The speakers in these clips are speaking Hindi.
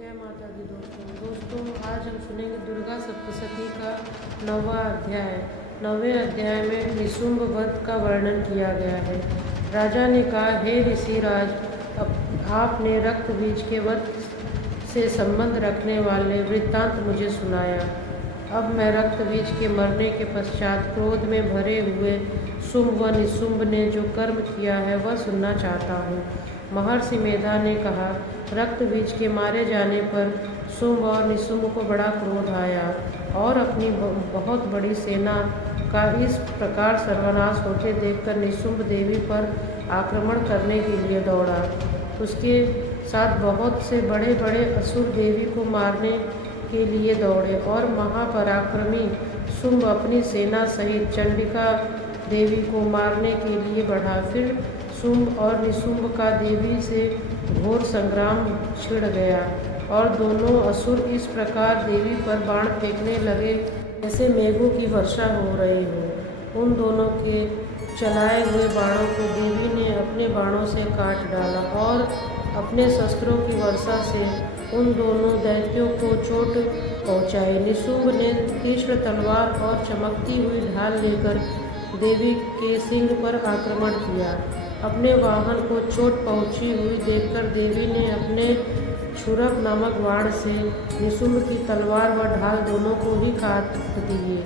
जय माता दी। दोस्तों आज हम सुनेंगे दुर्गा सप्तशती का 9वां अध्याय। 9वें अध्याय में निशुंभ वध का वर्णन किया गया है। राजा ने कहा, हे ऋषिराज, आपने रक्त बीज के वध से संबंध रखने वाले वृत्तांत मुझे सुनाया। अब मैं रक्त बीज के मरने के पश्चात क्रोध में भरे हुए शुंभ व निशुंभ ने जो कर्म किया है वह सुनना चाहता हूँ। महर्षि मेधा ने कहा, रक्त बीज के मारे जाने पर शुंभ और निशुंभ को बड़ा क्रोध आया और अपनी बहुत बड़ी सेना का इस प्रकार सर्वनाश होते देखकर निशुंभ देवी पर आक्रमण करने के लिए दौड़ा। उसके साथ बहुत से बड़े बड़े असुर देवी को मारने के लिए दौड़े और महापराक्रमी शुंभ अपनी सेना सहित चंडिका देवी को मारने के लिए बढ़ा। फिर शुंभ और निशुंभ का देवी से घोर संग्राम छिड़ गया और दोनों असुर इस प्रकार देवी पर बाण फेंकने लगे जैसे मेघों की वर्षा हो रही हो। उन दोनों के चलाए हुए बाणों को देवी ने अपने बाणों से काट डाला और अपने शस्त्रों की वर्षा से उन दोनों दैत्यों को चोट पहुंचाई। निशुंभ ने तीक्ष्ण तलवार और चमकती हुई ढाल लेकर देवी के सिंह पर आक्रमण किया। अपने वाहन को चोट पहुंची हुई देखकर देवी ने अपने छुरक नामक बाण से निशुंभ की तलवार व ढाल दोनों को ही काट दिए।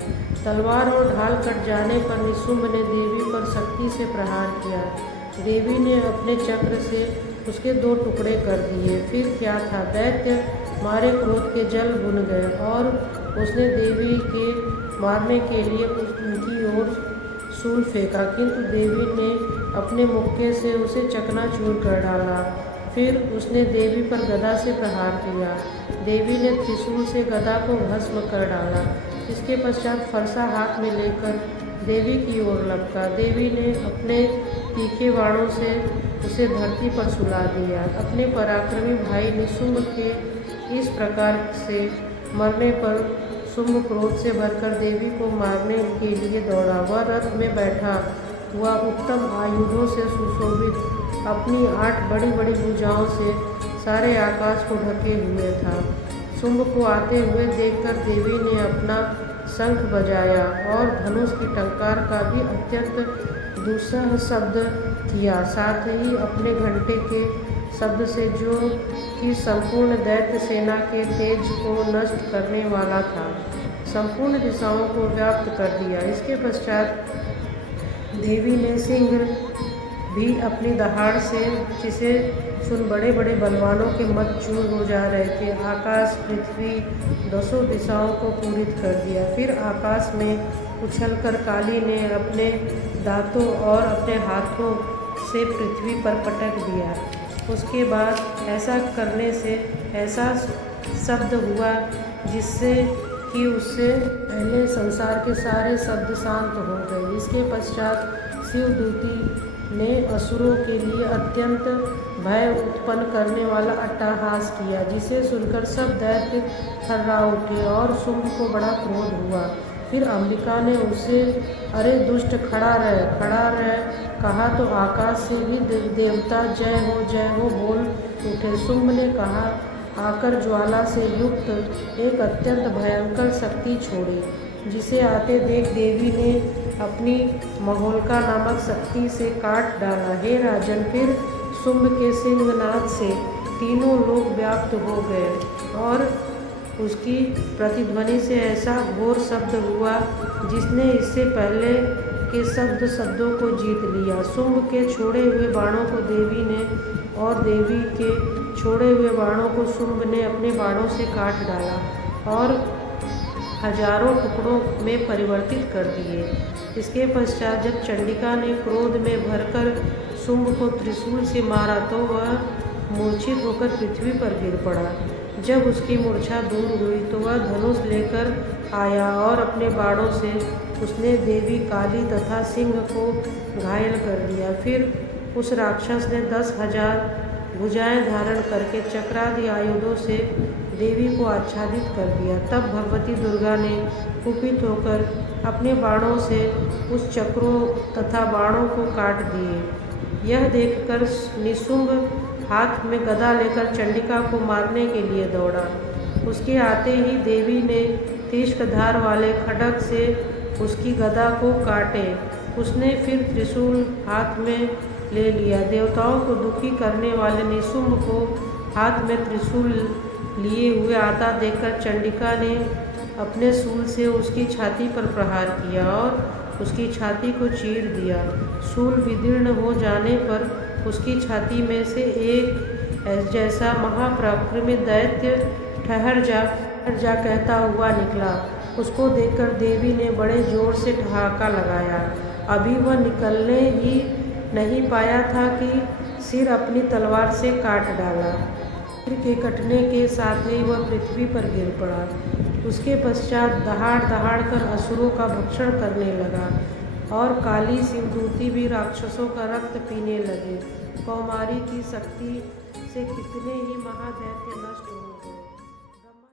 तलवार और ढाल कट जाने पर निशुंभ ने देवी पर शक्ति से प्रहार किया। देवी ने अपने चक्र से उसके 2 टुकड़े कर दिए। फिर क्या था, दैत्य मारे क्रोध के जल भुन गए और उसने देवी के मारने के लिए उनकी ओर शूल फेंका, किंतु देवी ने अपने मुक्के से उसे चकनाचूर कर डाला। फिर उसने देवी पर गदा से प्रहार किया। देवी ने त्रिशूल से गदा को भस्म कर डाला। इसके पश्चात फरसा हाथ में लेकर देवी की ओर लपका। देवी ने अपने तीखे बाणों से उसे धरती पर सुला दिया। अपने पराक्रमी भाई निशुंभ के इस प्रकार से मरने पर शुंभ क्रोध से भरकर देवी को मारने के लिए दौड़ा। वह रथ में बैठा हुआ उत्तम आयुधों से सुशोभित अपनी 8 बड़ी बड़ी भुजाओं से सारे आकाश को ढके हुए था। शुंभ को आते हुए देखकर देवी ने अपना शंख बजाया और धनुष की टंकार का भी अत्यंत दुस्सह शब्द किया। साथ ही अपने घंटे के शब्द से, जो कि संपूर्ण दैत्य सेना के तेज को नष्ट करने वाला था, संपूर्ण दिशाओं को व्याप्त कर दिया। इसके पश्चात देवी ने सिंह भी अपनी दहाड़ से, जिसे सुन बड़े बड़े बलवानों के मत चूर हो जा रहे थे, आकाश पृथ्वी 10 दिशाओं को पूरित कर दिया। फिर आकाश में उछलकर काली ने अपने दांतों और अपने हाथों से पृथ्वी पर पटक दिया। उसके बाद ऐसा करने से ऐसा शब्द हुआ जिससे कि उससे पहले संसार के सारे शब्द शांत हो गए। इसके पश्चात शिवदूती ने असुरों के लिए अत्यंत भय उत्पन्न करने वाला अट्टहास किया, जिसे सुनकर सब दैत्य थर्रा उठे और शुंभ को बड़ा क्रोध हुआ। फिर अंबिका ने उसे, अरे दुष्ट, खड़ा रह कहा तो आकाश से भी देवता जय हो बोल उठे। शुंभ ने कहा, आकर ज्वाला से युक्त एक अत्यंत भयंकर शक्ति छोड़ी, जिसे आते देख देवी ने अपनी महोल्का नामक शक्ति से काट डाला। हे राजन, फिर शुंभ के सिंहनाद से तीनों लोग व्याप्त हो गए और उसकी प्रतिध्वनि से ऐसा घोर शब्द हुआ जिसने इससे पहले के शब्दों को जीत लिया। शुंभ के छोड़े हुए बाणों को देवी ने और देवी के छोड़े हुए बाणों को शुंभ ने अपने बाणों से काट डाला और हजारों टुकड़ों में परिवर्तित कर दिए। इसके पश्चात जब चंडिका ने क्रोध में भरकर शुंभ को त्रिशूल से मारा तो वह मूर्छित होकर पृथ्वी पर गिर पड़ा। जब उसकी मूर्छा दूर हुई तो वह धनुष लेकर आया और अपने बाणों से उसने देवी काली तथा सिंह को घायल कर दिया। फिर उस राक्षस ने 10,000 भुजाएं धारण करके चक्रादि आयुधों से देवी को आच्छादित कर दिया। तब भगवती दुर्गा ने कुपित होकर अपने बाणों से उस चक्रों तथा बाणों को काट दिए। यह देखकर निशुंभ हाथ में गदा लेकर चंडिका को मारने के लिए दौड़ा। उसके आते ही देवी ने तीक्ष्ण वाले खड्ग से उसकी गदा को काटे। उसने फिर त्रिशूल हाथ में ले लिया। देवताओं को दुखी करने वाले निशुंभ को हाथ में त्रिशूल लिए हुए आता देखकर चंडिका ने अपने शूल से उसकी छाती पर प्रहार किया और उसकी छाती को चीर दिया। शूल विदीर्ण हो जाने पर उसकी छाती में से एक जैसा महापराक्रमी दैत्य ठहर जा कहता हुआ निकला। उसको देखकर देवी ने बड़े जोर से ठहाका लगाया। अभी वह निकलने ही नहीं पाया था कि सिर अपनी तलवार से काट डाला। सिर के कटने के साथ ही वह पृथ्वी पर गिर पड़ा। उसके पश्चात दहाड़ दहाड़ कर असुरों का भक्षण करने लगा और काली शिवदूती भी राक्षसों का रक्त पीने लगे। कौमारी की शक्ति से कितने ही महा